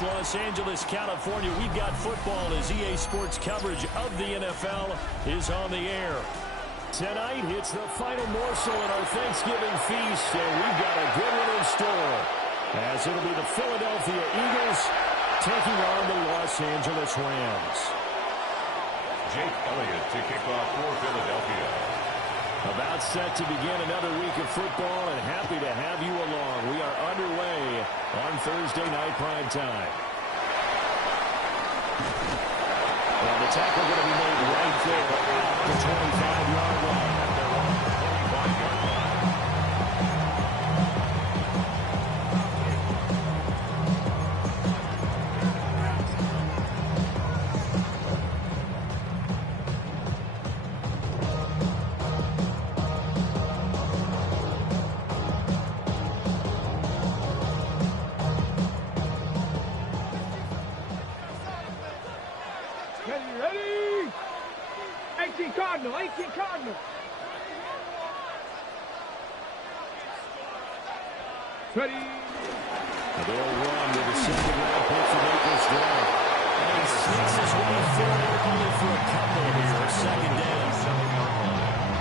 Vegas, Los Angeles, California. We've got football as EA Sports coverage of the NFL is on the air. Tonight, it's the final morsel in our Thanksgiving feast, and we've got a good one in store, as it'll be the Philadelphia Eagles taking on the Los Angeles Rams. Jake Elliott to kick off for Philadelphia. About set to begin another week of football, and happy to have you along. We are underway on Thursday night prime time. Well, the tackle going to be made right there at the 25-yard line. They're on the 25-yard line. Ready? 18 Cardinal, 18 Cardinal. Ready? They'll run with a second-round pick from Maple Drive. And he sneaks his way forward only for a couple here. Second down.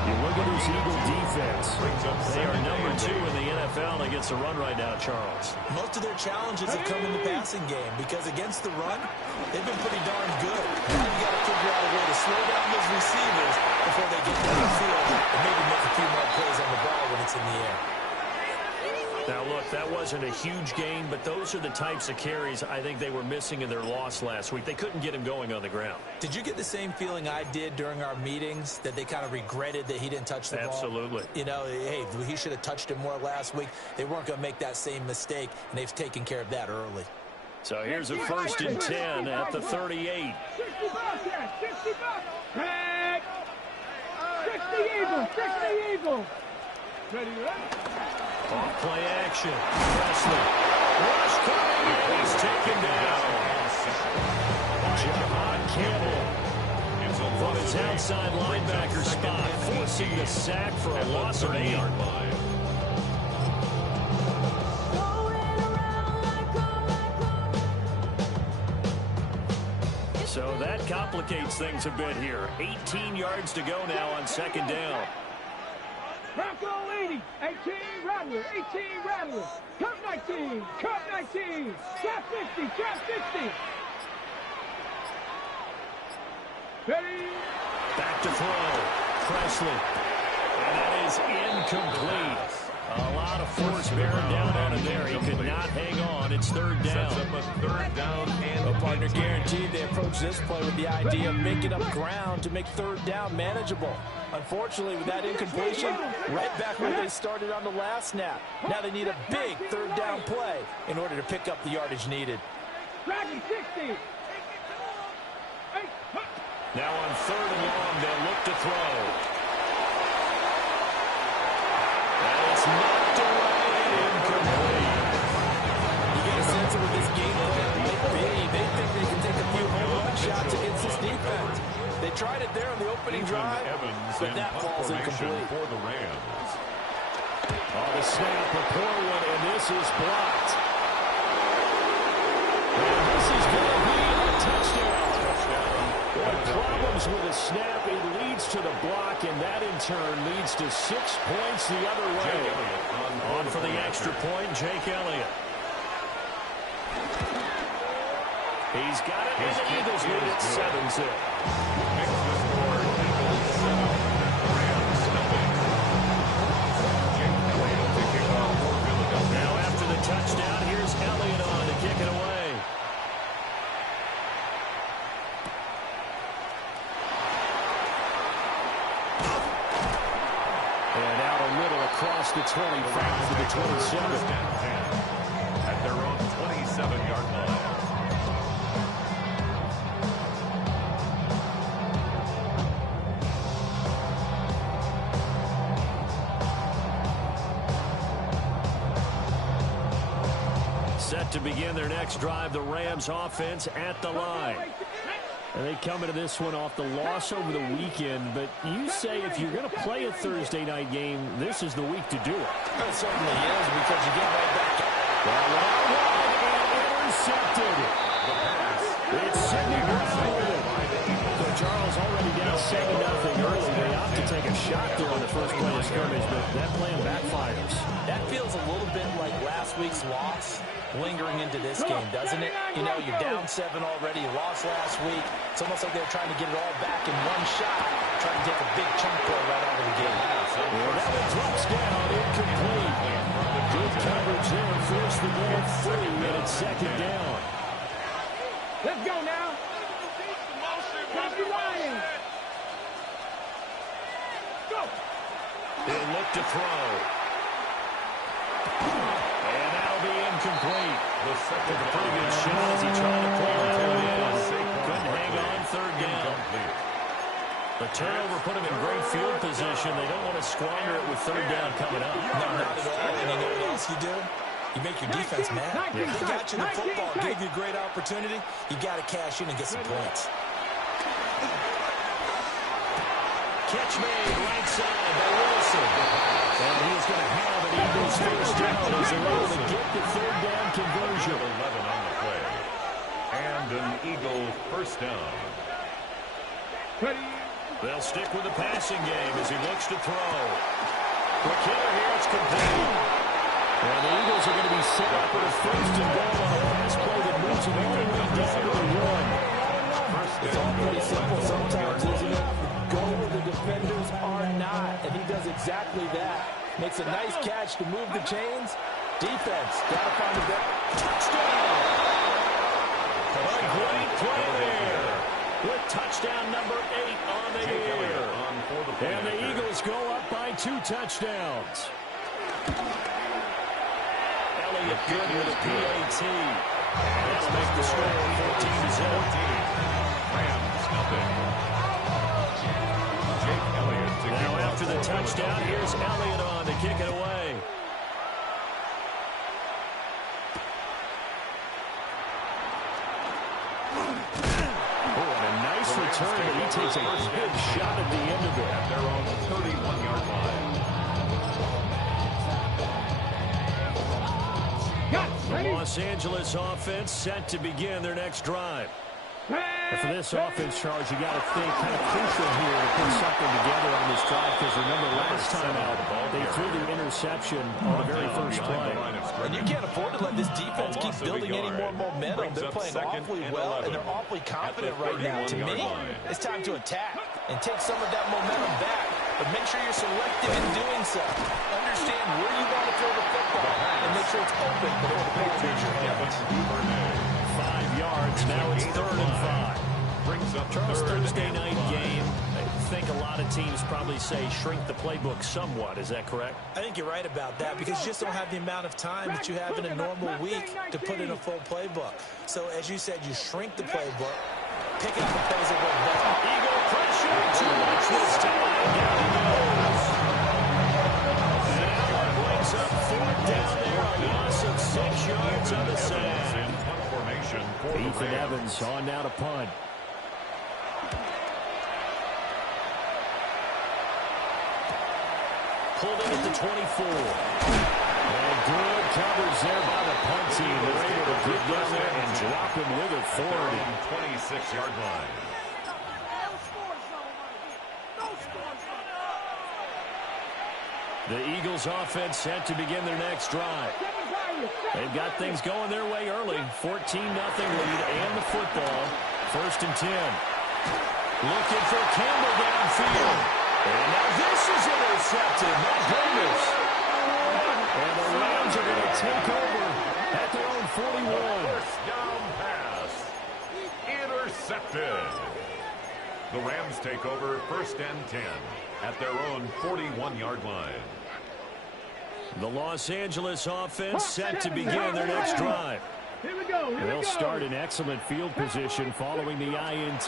You look at this Eagle defense. They are number 2 in the NFL against the run right now, Charles. Most of their challenges have come in the passing game because against the run, they've been pretty darn good. Now you got to figure out a way to slow down those receivers before they get down the field and maybe make a few more plays on the ball when it's in the air. Now, look, that wasn't a huge gain, but those are the types of carries I think they were missing in their loss last week. They couldn't get him going on the ground. Did you get the same feeling I did during our meetings, that they kind of regretted that he didn't touch the ball? Absolutely. You know, hey, he should have touched it more last week. They weren't going to make that same mistake, and they've taken care of that early. So here's a 1st and 10 at the 38. 60 Eagles. Ready, Off play action. Presley. Rush coming, and he's taken down. Jahan Campbell from his outside linebacker spot, forcing the sack for a loss of 8. So that complicates things a bit here. 18 yards to go now on second down. Bronco 80, 18 Rattler, 18 Rattler, cut 19, cut 19, trap 50, trap 50. Ready? Back to throw. Presley. And that is incomplete. A lot of force bearing down on him there. He could not hang on. It's third down. Sets up a third down and The partner guaranteed they approach this play with the idea of making up ground to make third down manageable. Unfortunately, with that incompletion, right back where they started on the last snap. Now they need a big third down play in order to pick up the yardage needed. Dragon 60. Now on third and long, they'll look to throw. And it's knocked away and incomplete. You get a sense of what this game plan might be. They think they can take a few home run shots against this defense. They tried it there on the opening drive, but that ball's incomplete. For the Rams. Oh, the snap, a poor one, and this is blocked. And this is going to be a touchdown. Problems with the snap, it leads to the block, and that in turn leads to 6 points the other way. On for the extra point, Jake Elliott. He's got it, and the Eagles lead at 7-zip. Now after the touchdown, here's Elliott on to kick it away. And out a little across the 25 to the 27. At their own 27-yard line. Set to begin their next drive, the Rams offense at the line. And they come into this one off the loss over the weekend, but you say if you're going to play a Thursday night game, this is the week to do it. It certainly is, because you get right back. Well, and intercepted. 7-0 early. They opt to take a shot there on the first play of scrimmage, but that plan backfires. That feels a little bit like last week's loss lingering into this game, doesn't it? You know, you're down 7 already. You lost last week. It's almost like they're trying to get it all back in one shot, trying to take a big chunk play right out of the gate. Well, that one drops down, incomplete. Good coverage there, force the ball free, and it's second down. Let's go now. Top the Lions. Go. He'll look to throw. And that'll be incomplete. With a pretty good shot as he tried to pull it through the end. Couldn't hang on third down. The turnover put him in great field position. They don't want to squander it with third down coming up. No, not at all. And you know what else you do? You make your defense mad. They got you the football, gave you a great opportunity. You got to cash in and get some points. Catch made right side by Wilson. And he's going to have an Eagles first down as they're able to get the third down conversion. 11 on the play. And an Eagle first down. Ready. They'll stick with the passing game as he looks to throw. Quick hitter here, it's complete. And the Eagles are going to be set up with a first and goal on a pass play that moves them all the way down to the 1. It's all pretty simple sometimes, isn't it? Go where the defenders are not, and he does exactly that. Makes a nice catch to move the chains. Defense, got to find a bit. Touchdown! A great play there. With touchdown number 8 on the year. And the Eagles go up by 2 touchdowns. Elliott good with a PAT. Let's make the score 14-0. Rams nothing. Jake Elliott to Now kick after off the touchdown, here's Elliott on to kick it away. Return, but he takes a big shot at the end of it. At their own 31-yard line. The Los Angeles offense set to begin their next drive. And for this offense, Charles, you got to think kind of crucial here to put something together on this drive, because remember last time out, they threw the interception on the very first play. And you can't afford to let this defense keep building any more momentum. They're playing awfully well, and they're awfully confident right now. To me, it's time to attack and take some of that momentum back, but make sure you're selective in doing so. Understand where you want to throw the football and make sure it's open before the ball leaves your hands. 5 yards, now it's 3rd and 5. Brings up Charles, Thursday night game. I think a lot of teams probably say shrink the playbook somewhat. Is that correct? I think you're right about that, because you just don't have the amount of time that you have in a normal week to put in a full playbook. So as you said, you shrink the playbook, picking up the plays that work best. Eagle pressure, too much this time. Down he goes. And Allen brings up 4th down there, a loss of 6 yards on the sand. in punt formation for the Ethan Rams. Evans on now to punt. Pulled in at the 24. And good coverage there by the punt team. They're able to get down there and drop him with authority. 26-yard line. The Eagles offense set to begin their next drive. They've got things going their way early. 14-0 lead and the football. 1st and 10. Looking for Campbell downfield. And now this is intercepted. My goodness. And the Rams are going to take over at their own 41. First down pass. Intercepted. The Rams take over 1st and 10 at their own 41-yard line. The Los Angeles offense set to begin their next drive. Here we go. They'll start in excellent field position following the INT.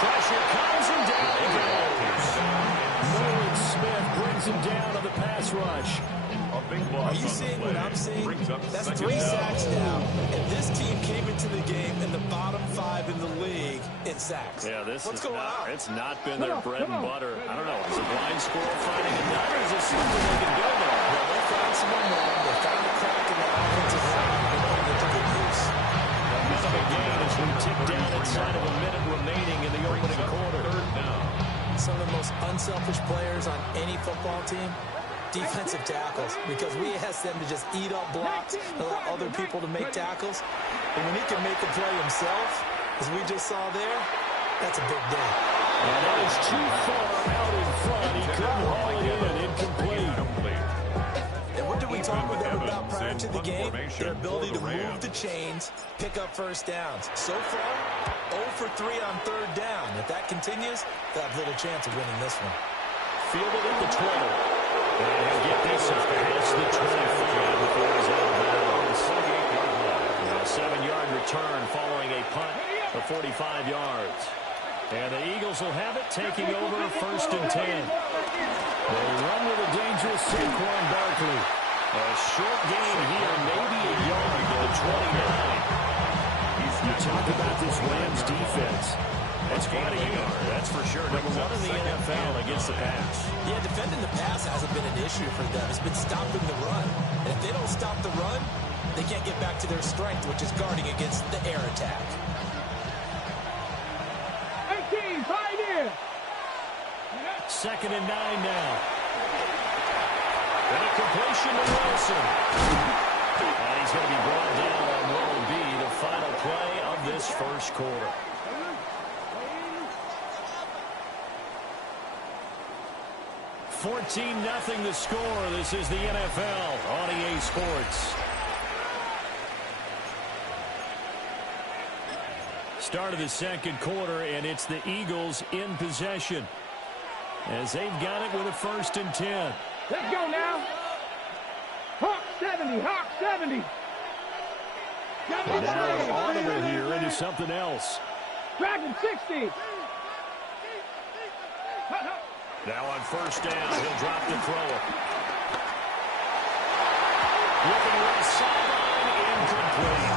Pressure comes and down he goes. Nolan Smith brings him down on the pass rush. A big loss. Are you seeing what I'm seeing? That's 3 down. sacks now, and this team came into the game in the bottom 5 in the league in sacks. Yeah, this What's is going not, on? it's not been their bread and butter. I don't know. Is it blind squirrel finding a nut, or is this something they can build on? Well, they found some momentum. They found a crack in the offensive line. They're putting it to good use. Another gain as we tick down inside of a minute remaining in the some of the most unselfish players on any football team? Defensive tackles, because we ask them to just eat up blocks, allow other people to make tackles. And when he can make the play himself, as we just saw there, that's a big day. And that is too far out in front. He couldn't haul it in. Incomplete. And what did we talk with them about prior to the game? Their ability to move the chains, pick up first downs. So far, 0 for 3 on third down. If that continues, they'll have little chance of winning this one. Fielded at the 20. And he'll get this past the 25 before he's out of bounds. A 7-yard return following a punt of 45 yards. And the Eagles will have it, taking over 1st and 10. They run with a dangerous Saquon Barkley. A short gain here, maybe a yard to the 29. You talk about this Rams defense. That's quite a unit, that's for sure. Number 1 in the NFL against the pass. Yeah, defending the pass hasn't been an issue for them. It's been stopping the run. And if they don't stop the run, they can't get back to their strength, which is guarding against the air attack. 18, pioneer. 2nd and 9 now. And a completion to Wilson. And he's going to be brought down on what will be the final play of this first quarter. $14-0 the score. This is the NFL on EA Sports. Start of the second quarter, and it's the Eagles in possession as they've got it with a 1st and 10. Let's go now. Hawk 70, Hawk 70. And now an audible here into something else. Dragon 60. Now on 1st down, he'll drop the thrower. Looking left sideline, incomplete.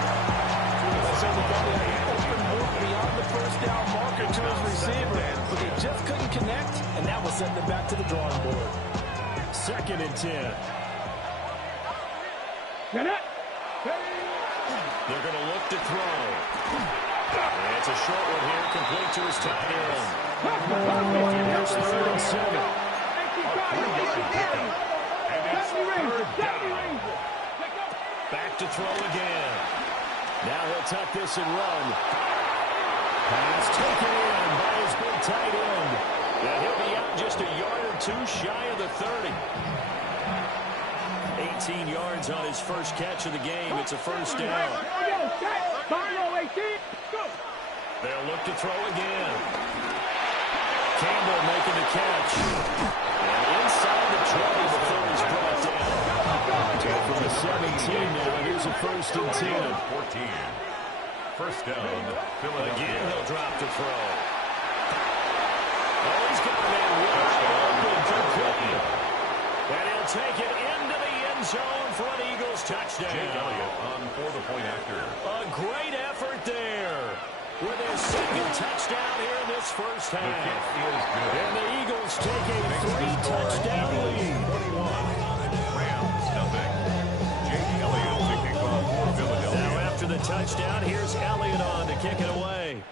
Beyond the 1st down marker to his receiver, but they just couldn't connect, and that was sending them back to the drawing board. 2nd and 10. Get it. They're going to look to throw. And it's a short one here, complete to his tight end. Here's 3rd and 7. And it's 3rd down. Back to throw again. Now he'll tuck this and run. Pass taken in by his big tight end. And he'll be out just a yard or 2 shy of the 30. 18 yards on his first catch of the game. It's a 1st down. They'll look to throw again. Campbell making the catch. And inside the 20 before he's brought down. From the 17 now, here's a 1st and 10. 14. 1st down, Philadelphia. Again, he'll drop to throw. Oh, he's got a man wide open completely. And he'll take it into the end zone for an Eagles touchdown. Jake Elliott on for the point after. A great effort there with his 2nd touchdown here in this first half. The kick is good. And the Eagles take a 3-touchdown lead. 21. Rams, nothing. Jake Elliott to kick off for Philadelphia. Now after the touchdown, here's Elliott on to kick it away.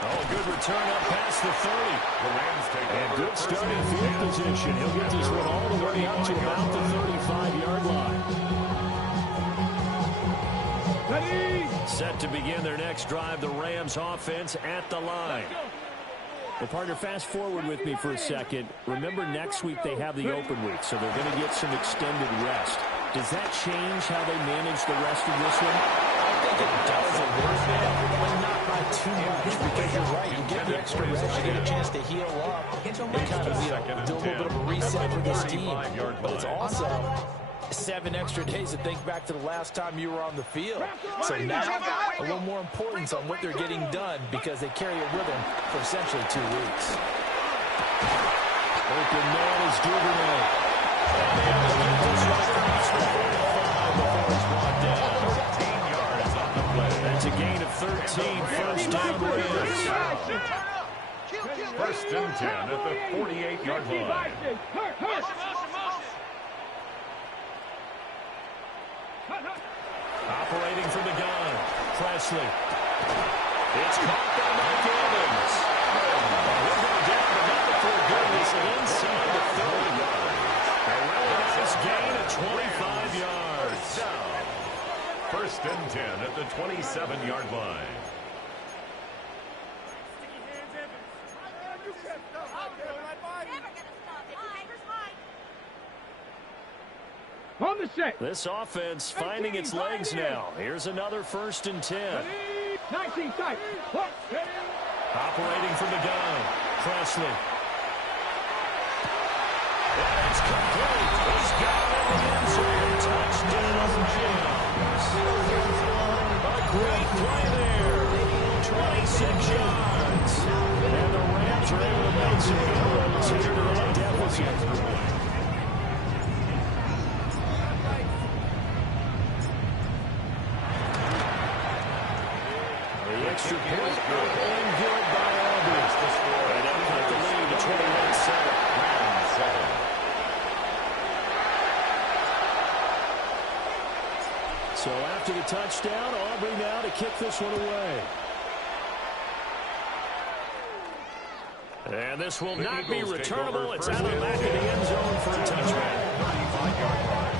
Oh, good return up past the 30. The Rams take And over. good starting field position. He'll get this one all the way out to about the 35-yard line. Set to begin their next drive, the Rams offense at the line. Well, partner, fast forward with me for a second. Remember, next week they have the open week, so they're going to get some extended rest. Does that change how they manage the rest of this one? I think it does a little bit, but not by too much, because you're right. You get the extra rest, you get a chance to heal up, and kind of, do a little bit of a reset for this team. But it's also 7 extra days to think back to the last time you were on the field. So now, a little more importance on what they're getting done, because they carry it with them for essentially 2 weeks. Open man is Duvernay. That's a gain of 13. 1st down Rams. 1st and 10 at the 48-yard line. Operating from the gun. Presley. It's caught by Mike Evans. And he'll go down the middle for goodness inside the 30 yards. A really nice gain of 25 yards. First and 10 at the 27-yard line. On the set. This offense finding its legs now. Here's another first and 10. 19 tight. Operating from the gun. Presley. And it's complete. He's got it in the end zone. Touchdown, James. A great play there. 26 yards. And the Rams are able to make some inroads here to that deficit. Extra point up and good by Aubrey. And they'll cut the lead to 21-7. So after the touchdown, Aubrey now to kick this one away. And this will not be returnable. It's out of the back of the end zone for a touchback. 35-yard line.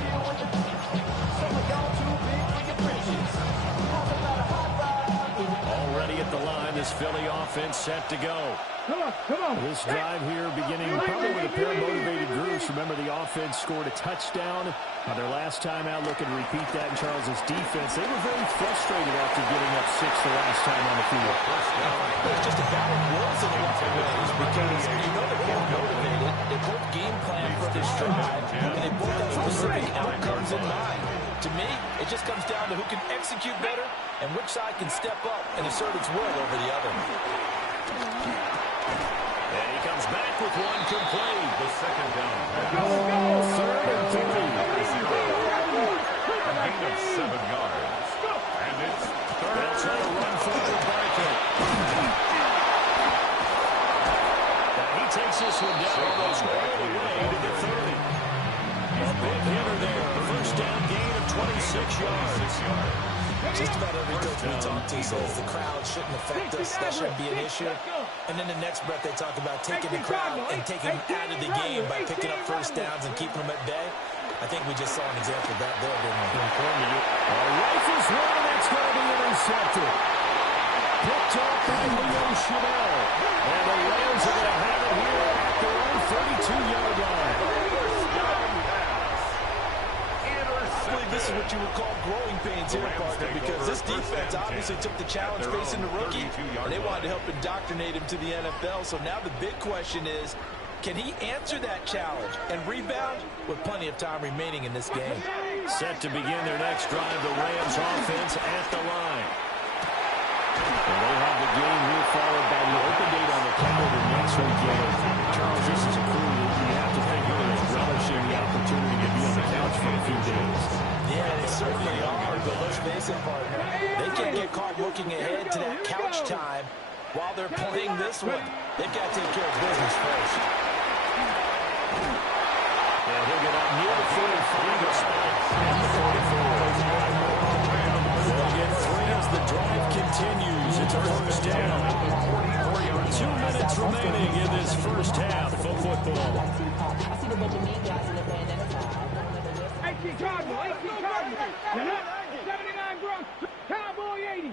Already at the line, this Philly offense set to go. Come on. This drive here beginning probably with a pair of motivated groups. Remember, the offense scored a touchdown on their last time out. Looking to repeat that in Charles's defense. They were very frustrated after giving up 6 the last time on the field. It's just a battle of wills in a lot of ways because you know they're both motivated. They both game plan for this drive, and they both have specific outcomes in mind. To me, it just comes down to who can execute better and which side can step up and assert its will over the other. And he comes back with one complete. The second down. Third and 3. A gain of 7 yards. And it's third. They'll try to run forward, Barker. And he takes this one down almost all the way to the 30. A big hitter there. A first down gain of 26 yards. Just about every coach we talk to says the crowd shouldn't affect us. That shouldn't be an issue. And then the next breath they talk about taking the crowd and taking them out of the game by picking up first downs and keeping them at bay. I think we just saw an example of that there, didn't we? A rifles one, that's going to be intercepted. Picked up by Leo Chanel. And the Rams are going to have it here at their own 32-yard line. This is what you would call growing pains here, partner, because this defense obviously took the challenge facing the rookie, and they wanted to help indoctrinate him to the NFL. So now the big question is, can he answer that challenge and rebound with plenty of time remaining in this game? Set to begin their next drive, the Rams offense at the line. And they have the game here followed by the open date on the calendar next weekend. Charles, this is a crew that you have to think really is relishing the opportunity to be on the couch for a few days. Yeah, they certainly are, but let's face it, partner. They can't get caught looking ahead to that couch time while they're playing this one. They've got to take care of business first. And he'll get up near the 45 spot at the 44. They'll get 3 as the drive continues. It's a first down. 2 minutes remaining in this first half of football. I see the bunch of mean guys in the band at the time. 18 Cardinal. 79 Bronx. Cowboy 80.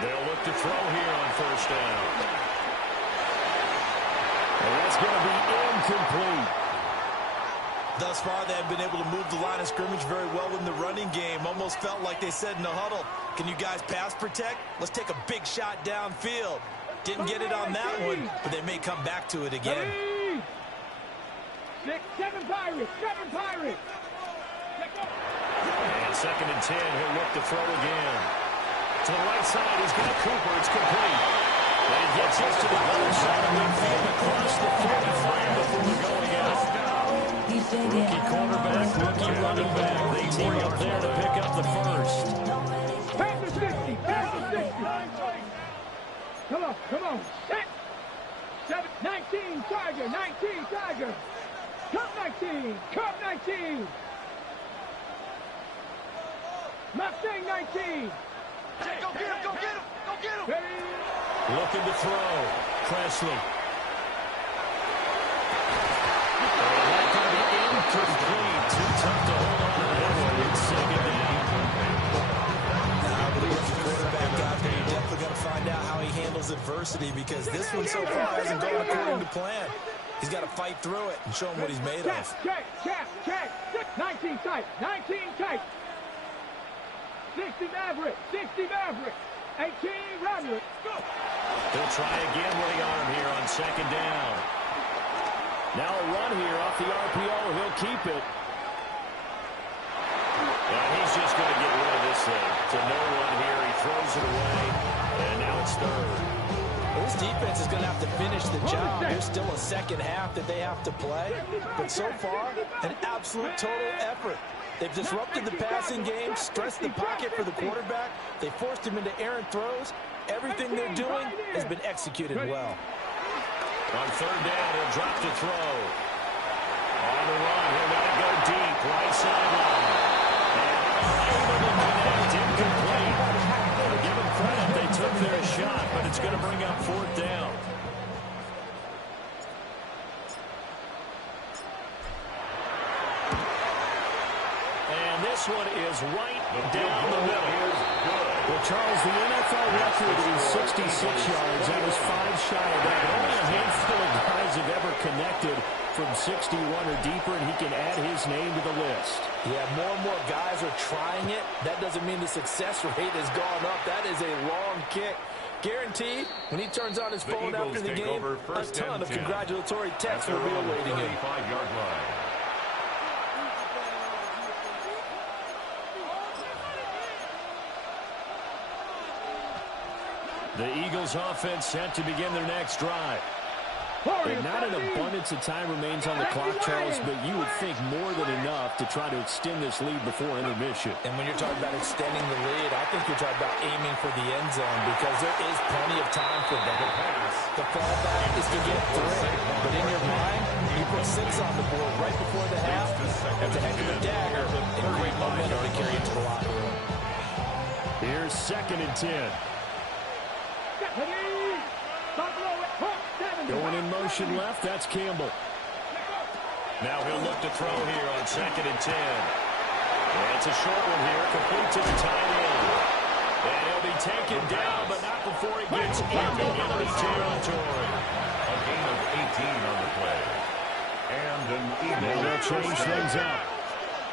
They'll look to throw here on first down. And that's going to be incomplete. Thus far, they have been able to move the line of scrimmage very well in the running game. Almost felt like they said in the huddle, can you guys pass protect? Let's take a big shot downfield. Didn't get it on that one, but they may come back to it again. 7 Pirates. And second and 10, he'll look to throw again. To the right side, he's got Cooper. It's complete. And he gets us to the other side of midfield across the 45 before going out. Rookie quarterback, rookie running back. They team up there to pick up the first. Pass the 60. Come on. Set. 19 Tiger. Cup 19. Mustang 19. Go get him, go get him, go get him. Looking to throw. Presley. That going to be incomplete. Too tough to hold on to that one. It's second down. Now, with the quarterback out there, you're definitely going to find out how he handles adversity, because this one so far hasn't gone according to plan. He's got to fight through it and show him what he's made of. Check. 19 tight. 19 tight. 60 Maverick. 18 Rattler. They'll try again with the arm here on second down. Now a run here off the RPO. He'll keep it. And he's just going to get rid of this thing. To no one here. He throws it away. And now it's third. This defense is going to have to finish the job. There's still a second half that they have to play. But so far, an absolute total effort. They've disrupted the passing game, stressed the pocket for the quarterback. They forced him into errant throws. Everything they're doing has been executed well. On third down, he'll drop to throw. On the run, he'll let it go deep. Right sideline. And able to connect. Incomplete. Give them credit. They took their shot, but it's going to bring up fourth down. And this one is right down the middle. Well, Charles, the NFL record is 66 yards. That was 5 shy of that. Only a handful of guys have ever connected from 61 or deeper, and he can add his name to the list. Yeah, more and more guys are trying it. That doesn't mean the success rate has gone up. That is a long kick. Guaranteed, when he turns on his phone after the game, a ton of congratulatory texts will be awaiting him. 35-yard line. The Eagles offense set to begin their next drive. And not an abundance of time remains on the clock, Charles, but you would think more than enough to try to extend this lead before intermission. And when you're talking about extending the lead, I think you're talking about aiming for the end zone, because there is plenty of time for that. The fallback is to get 3, but in your mind, you put 6 on the board right before the half. That's a heck of a dagger and great momentum to carry into the locker room. Here's second and 10. Going in motion left, that's Campbell. Now he'll look to throw here on second and 10. It's a short one here, complete to the tight end. And he'll be taken down, but not before he gets into enemy territory. A gain of 18 on the play. And an Eagle. They'll change things up.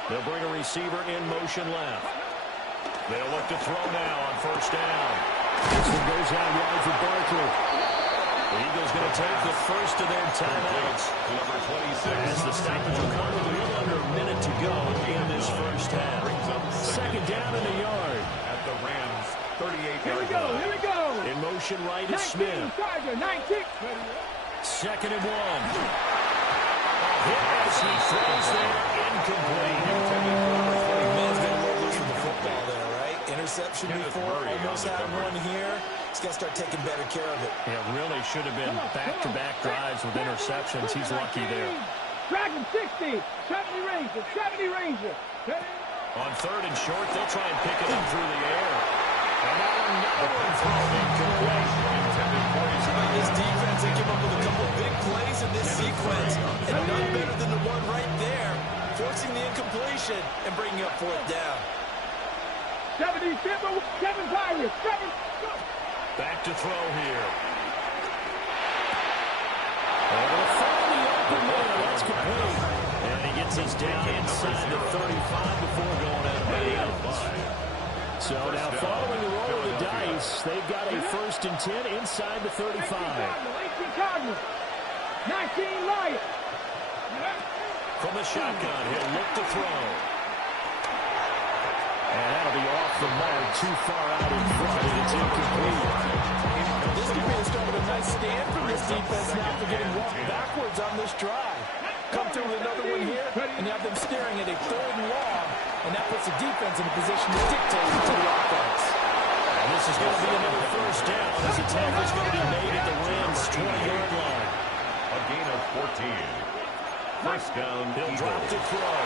They'll bring a receiver in motion left. They'll look to throw now on first down. This one goes out wide for Barkley. The Eagles going to take the first of their timeouts. Number 26. As the stoppage will come with a little under a minute to go in this first half. Second down in the yard. At the Rams' 38-yard line. Here we go. In motion right is Smith. 19. Second and 1. Hit as he throws there, incomplete. Man's got to look for the football there, right? Interception before, almost had one here. He's got to start taking better care of it. It really should have been back-to-back drives with interceptions. He's lucky there. Dragon 60. 70 Ranger. On third and short, they'll try and pick it up through the air. And now another one thrown incomplete. Intended plays. This defense, they came up with a couple of big plays in this sequence, and none better than the one right there, forcing the incompletion and bringing up fourth down. 7 Pirates. 7. Back to throw here. Able to find the open man. That's complete. And he gets us down inside the 35 before going out of bounds. So now following the roll of the dice, they've got a first and 10 inside the 35. 18 Cardinals. 19 Lions. From the shotgun, he'll look to throw. And that'll be off the mark, too far out in front, and it's incomplete. This could be the start of a nice stand from this defense now for getting walked backwards on this drive. Come through with another one here, and you have them staring at a third and long, and that puts the defense in a position to dictate to the offense. And this is going to be another first down as the tackle is going to be made at the Rams' 20-yard line. A gain of 14. First down, He'll Eagles. drop to throw.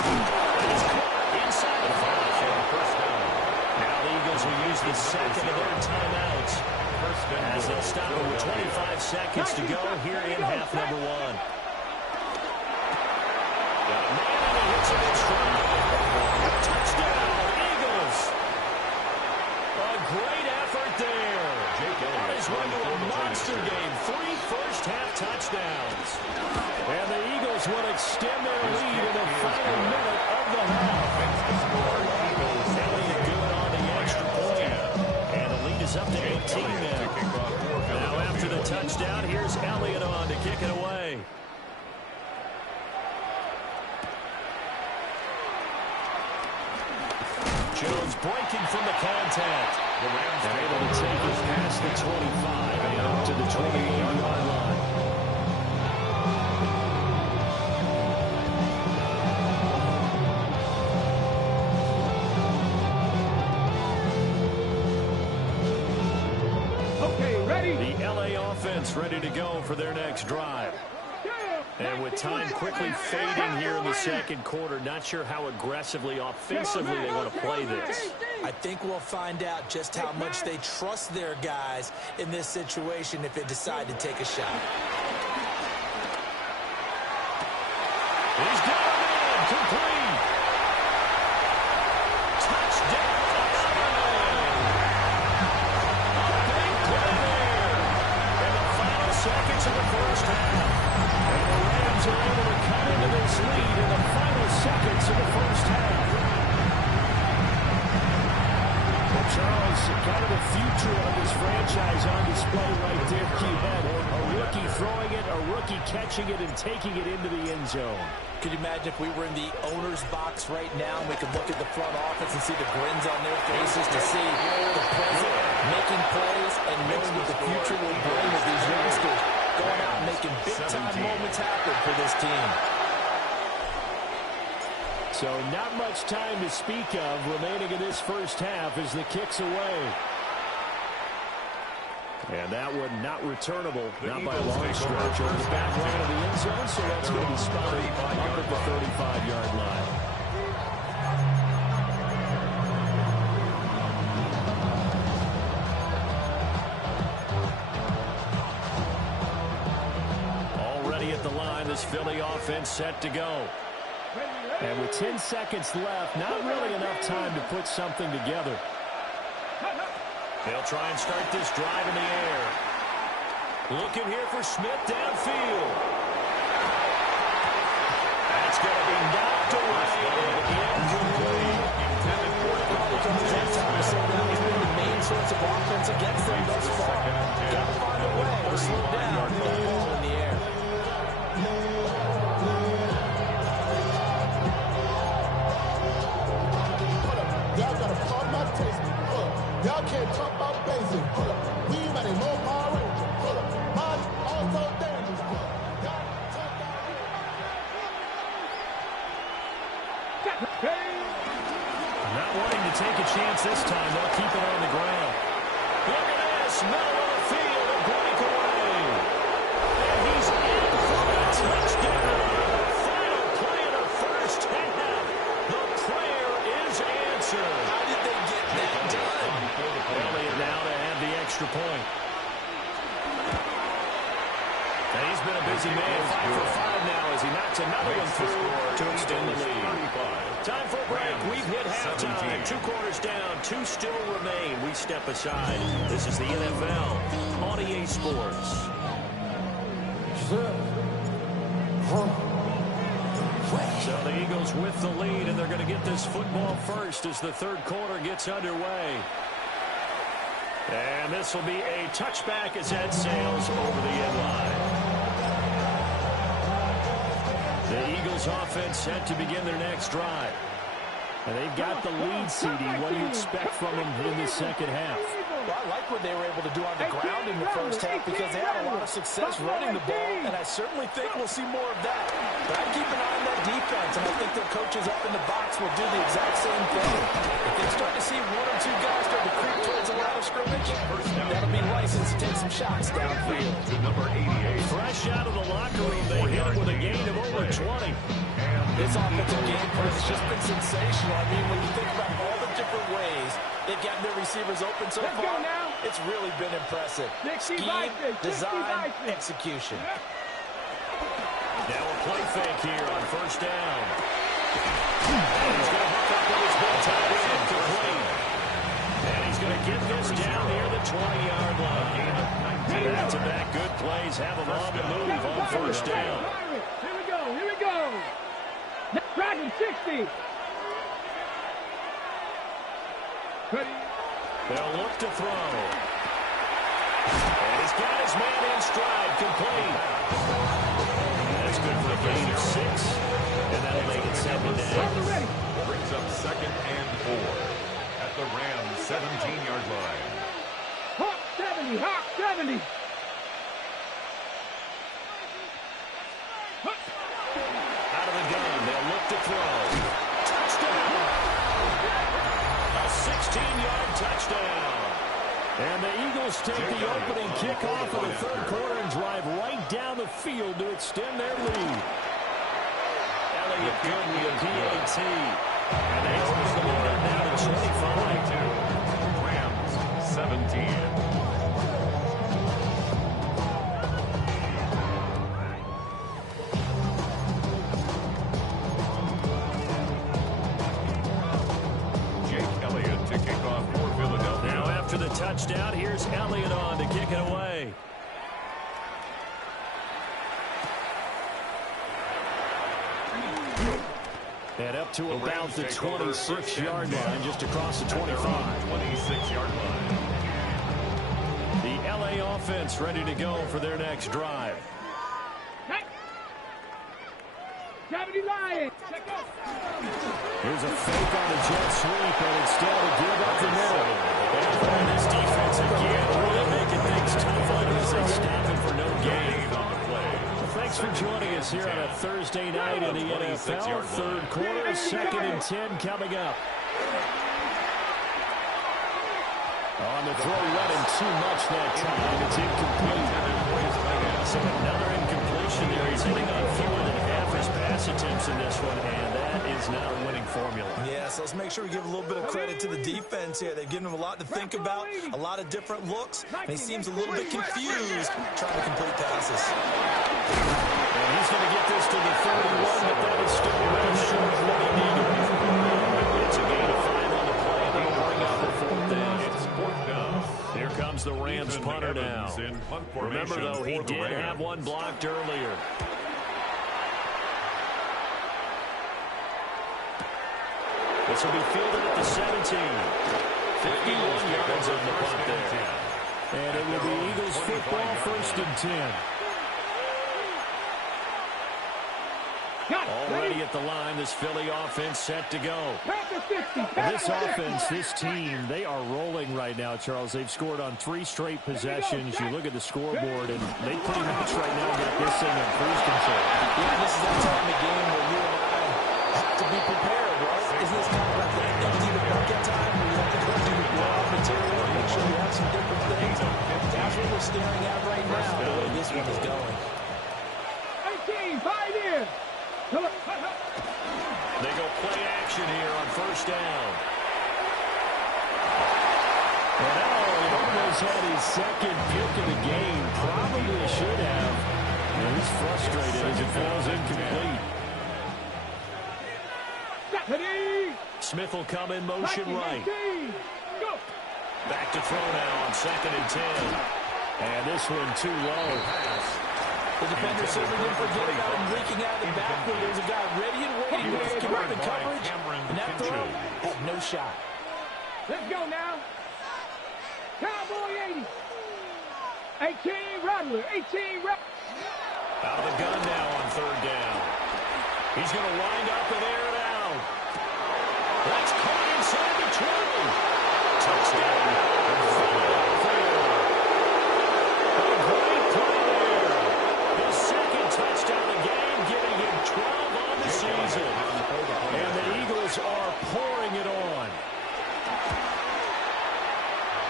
He's caught inside the 5. First down. Now the Eagles will use the second of their timeouts as they'll stop it with 25 seconds to go here in half number 1. Got a man and he hits him in stride. Touchdown, Eagles. A great effort there. On his way to a monster game. 3 first-half touchdowns. And the Eagles will extend their lead in the final minute of the half. Elliott good on the extra point. And the lead is up to 18 now. Now after the touchdown, here's Elliott on to kick it away. Jones breaking from the contact. The Rams are able to take it past the 25 and up to the 28-yard line. Okay, ready? The LA offense ready to go for their next drive. And with time quickly fading here in the second quarter, not sure how aggressively, offensively they want to play this. I think we'll find out just how much they trust their guys in this situation if they decide to take a shot. He's got a man complete. Touchdown. A big play there. In the final seconds of the first half. And the Rams are able to cut into this lead in the final seconds of the first half. Well, Charles, kind of the future of this franchise on display right there. You had a rookie throwing it, a rookie catching it, and taking it into the end zone. Could you imagine if we were in the owner's box right now and we could look at the front office and see the grins on their faces to see the present, making plays, and knowing what the future will bring with these youngsters going out and making big-time moments happen for this team. So not much time to speak of remaining in this first half as the kick's away. And that one not returnable, not by a long stretch. Over the back line of the end zone, so that's going to be spotted up at the 35-yard line. Already at the line, this Philly offense set to go. And with 10 seconds left, not really enough time to put something together. They'll try and start this drive in the air. Looking here for Smith downfield. That's going to be knocked away and incomplete. That time to slow down has been the main source of offense against them thus far. Got to find a way to slow down and put the ball in the air. Y'all got to pump my taste. Y'all can't talk about basic. We might as well Power Ranger. Mine also dangerous. Not wanting to take a chance this time. They'll keep it on the ground. Look at this. Middle of the field. A breakaway. And he's in for a touchdown. Final play of the first half. The prayer is answered. How did they get that done? Elliott now to add the extra point. And he's been a busy man. 5 for 5 now as he knocks another one through to extend the lead. Time for a break. We've hit halftime. 2 quarters down. 2 still remain. We step aside. This is the NFL on EA Sports. So the Eagles with the lead, and they're going to get this football first as the third quarter gets underway. And this will be a touchback as that sails over the end line. The Eagles offense set to begin their next drive. And they've got the lead, CD. What do you expect from them in the second half? Well, I like what they were able to do on the ground in the first half because they had a lot of success running the ball, and I certainly think we'll see more of that. But I'd keep an eye on that defense, and I think their coaches up in the box will do the exact same thing. If they start to see 1 or 2 guys start to creep towards the line of scrimmage, that'll be license to take some shots downfield. To number 88. Fresh out of the locker room, they hit it with a gain of over 20. And This offensive game plan has just been sensational. I mean, when you think about all the different ways they've gotten their receivers open so far, it's really been impressive. Scheme, design, execution. Now a play fake here on first down. And he's going to hook up with his big tight end complete. And he's going to get this down near the 20-yard line. Back-to-back good plays have him on the move on first down. Here we go, here we go. Dragon 60. They'll look to throw. And he's got his man in stride, complete. That's good for a gain of 6. And that'll make it 7 down. Brings up 2nd and 4 at the Rams' 17-yard line. Hawk 70, Hawk 70. Out of the gun, they'll look to throw. Touchdown! A 16-yard touchdown. And the Eagles take the opening kickoff of the third quarter and drive right down the field to extend their lead. Elliott good with a PAT. And they open the lead up now to 25. Rams 17. The touchdown. Here's Elliott on to kick it away. And up to about the 26-yard line, just across the 25. 26-yard line. The LA offense ready to go for their next drive. 70 Lions. Here's a fake on a jet sweep, and instead to give up the middle. And this defense again really making things tough on him as they stop him for no gain on the play. Thanks for joining us here on a Thursday night in the NFL. Third quarter, 2nd and 10 coming up. On the throw, running too much that time. It's incomplete. So another incompletion there. He's hitting on fewer than half his pass attempts in this one, and that is not a winning formula. Yeah, so let's make sure we give a little bit of credit to the defense here. They've given him a lot to think about, a lot of different looks, and he seems a little bit confused trying to complete passes. And he's going to get this to the 31, but that is still well short of what he needed. It's a gain of 5 on the play, and they'll bring up the 4th down. It's 4th down. Here comes the Rams punter now. Remember, though, he did have one blocked earlier. This will be fielded at the 17. 51 yards on the punt there. And it will be Eagles football, 1st and 10. Already at the line, this Philly offense set to go. This offense, this team, they are rolling right now, Charles. They've scored on 3 straight possessions. You look at the scoreboard, and they pretty much right now got this thing in cruise control. Yeah, this is that time of the game where you and I have to be prepared, right? Isn't this kind of like the end of the bucket time where you have to go through the raw material and make sure you have some different things? That's what we're staring at right now, the way this one is going. 18, 5 in. They go play action here on first down. And he almost had his 2nd pick of the game. Probably should have. And he's frustrated as it falls incomplete. Smith will come in motion right. Back to throw now on 2nd and 10. And this one too low. The defender certainly didn't forget about him leaking out of the backfield. There's a guy ready and waiting to come out the coverage. And that throw had no shot. Let's go now. Cowboy 80. 18 Rattler. 18 Rattler. Out of the gun now on 3rd down. He's going to wind up and air it out. That's caught inside the 20. Touchdown. Touchdown of the game, giving him 12 on the season. And the Eagles are pouring it on.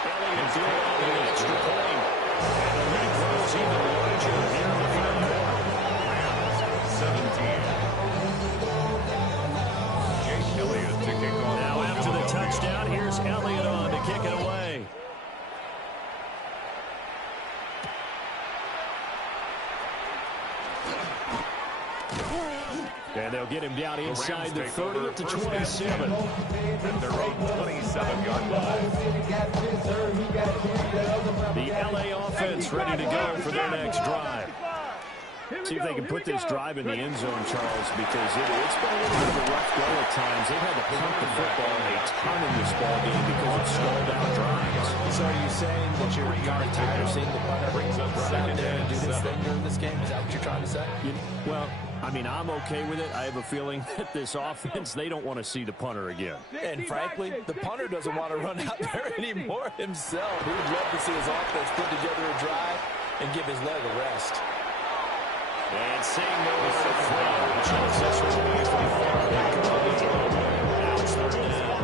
Elliott doing on the extra point. And the lead grows even larger here in the third quarter. 17. touchdown. Here's Elliott on to kick it away. And they'll get him down inside the 30 up to 27. At their own 27-yard line. The LA offense ready to go for their next drive. See if they can put this drive in the end zone, Charles, because it's been a little bit of a rough go at times. They've had to punt the football a ton in this ball game because of stalled out drives. So are you saying that you're kind of tired of seeing the punter run out there and do this thing during this game? Is that what you're trying to say? Well, I mean, I'm okay with it. I have a feeling that this offense, they don't want to see the punter again. And frankly, the punter doesn't want to run out there anymore himself. He would love to see his offense put together a drive and give his leg a rest. And seeing no throw, Genesis was away from now it's third down.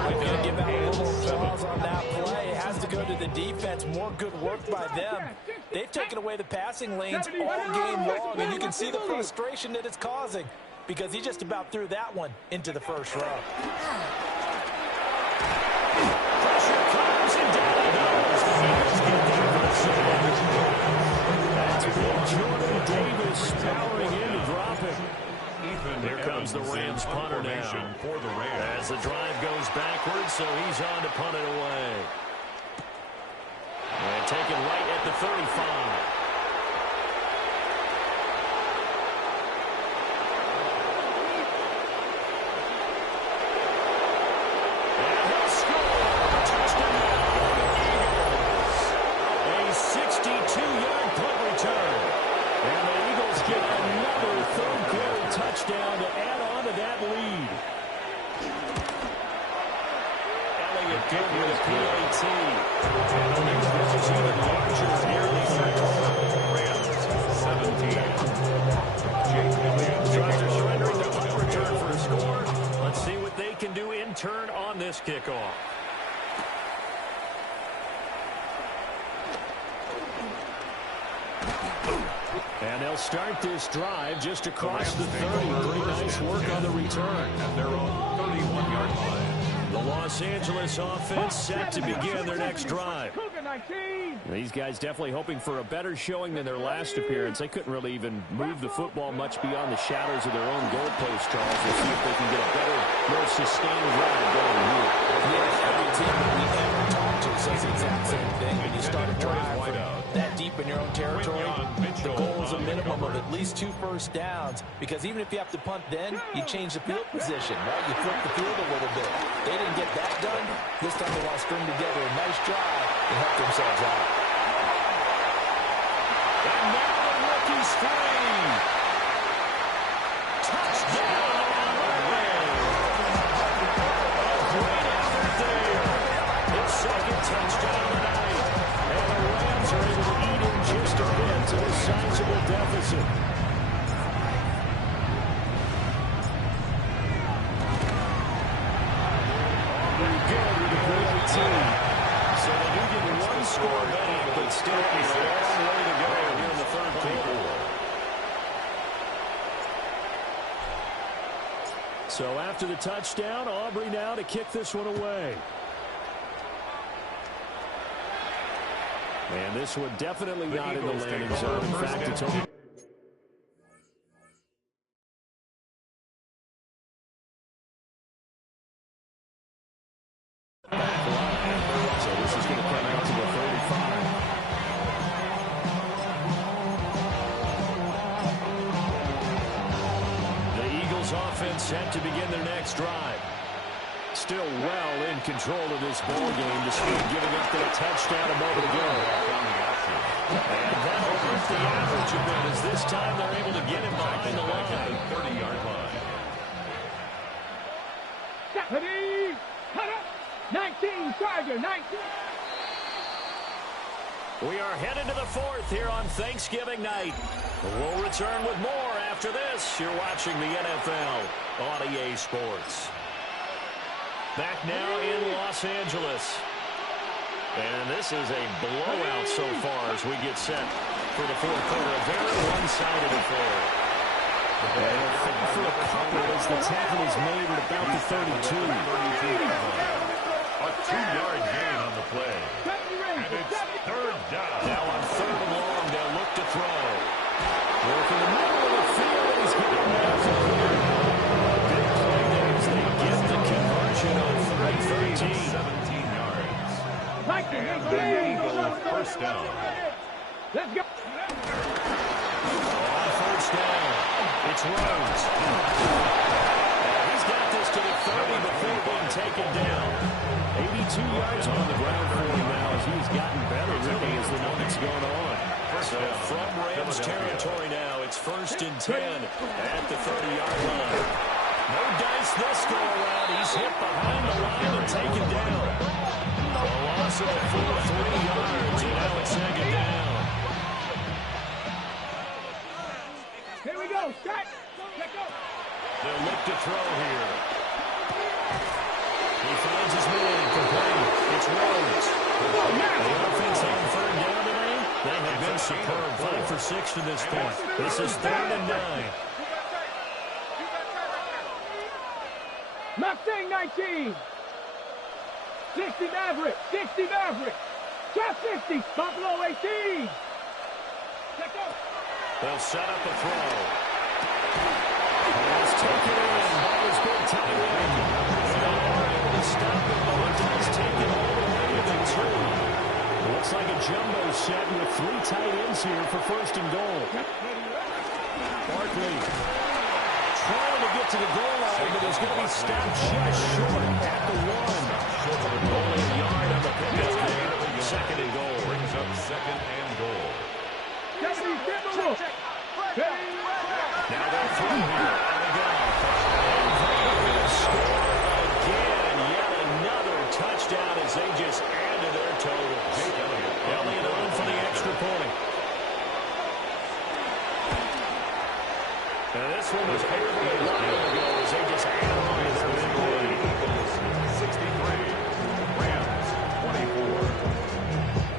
I'm going to give out a little applause on that play. It has to go to the defense. More good work by them. They've taken away the passing lanes all game long, and you can see the frustration that it's causing because he just about threw that one into the first row. Pressure comes and down he goes. The Eagles get there for the second. That's big Jordan Davis powering in to drop it. Here comes the Rams punter now. For the Rams. As the drive goes backwards, so he's on to punt it away. And taken right at the 35. Touchdown to add on to that lead. Elliott good with a PAT. This is even larger. Nearly 17. Tries to surrender the punt return for a score. Let's see what they can do in turn on this kickoff. And they'll start this drive just across the 30. Pretty nice work on the return. At their own 31-yard line. The Los Angeles offense set to begin their next drive. These guys definitely hoping for a better showing than their last appearance. They couldn't really even move the football much beyond the shadows of their own goalpost, Charles. We'll see if they can get a better, more sustained drive going here. Yeah, every team that we ever talk to says the exact same thing. When you start a drive that deep in your own territory, the goal is a minimum of at least 2 first downs, because even if you have to punt then, you change the field position, right? You flip the field a little bit. They didn't get that done. This time they want to string together a nice drive and help themselves out. And now the rookie's free. Touchdown! A great effort there. His second touchdown tonight. And the Rams are able to eat in just a bit to a sizable deficit. Good with the great team. So they do get one score back, but still a long way to go here in the third quarter. So after the touchdown, Aubrey now to kick this one away. And this one definitely not in the landing zone. In fact, it's only... So this is going to come out to the 35. The Eagles offense set to begin their next drive. Still well in control of this ball game despite giving up that touchdown a moment ago. And that opens the average a bit as this time they're able to get him behind the line. 30-yard line. 19, Tiger, 19. We are headed to the fourth here on Thanksgiving night. We'll return with more after this. You're watching the NFL on EA Sports. Back now in Los Angeles. And this is a blowout so far as we get set for the fourth quarter. A very one-sided affair. And for a couple as the tackle is made at about the 32. A 2-yard gain on the play. And it's third down. Now on third and long, they'll look to throw. Working the middle of the field, and he's got him out for clear. Big play there as they get the conversion on 13. 17 yards. And the Eagles first down. Let's go. On first down, it's Rhodes. He's got this to the 30 before being taken down. 82 yards on the ground for him now as he's gotten better, really, as the moment's going on. So from Rams territory now, it's 1st and 10 at the 30-yard line. No dice this go around. He's hit behind the line and taken down. A loss of a full 3 yards, and now it's 2nd down. Here we go. Start. Let's go. They'll look to throw here. He finds his man, complete. It's Rhodes. The offense on third down today, they have been superb. 5 for 6 to this point. This is 3rd and 9. Mustang 19. 60 Maverick. 60 Maverick. Trap 50. Buffalo 18. Let's go. They'll set up a throw. Let's take it in by his big tight end. And they are able to stop it, but it does take it all the way to the 2. Looks like a jumbo set with 3 tight ends here for 1st and goal. Barkley trying to get to the goal line, but he's going to be stopped just short at the 1. Only a yard on the pickup there. 2nd and goal. Brings up 2nd and goal. Now they're through here. On the go. And they're going to score again. Yet another touchdown as they just add to their total. Elliott on for the extra point. And this one was aired a while ago as they just add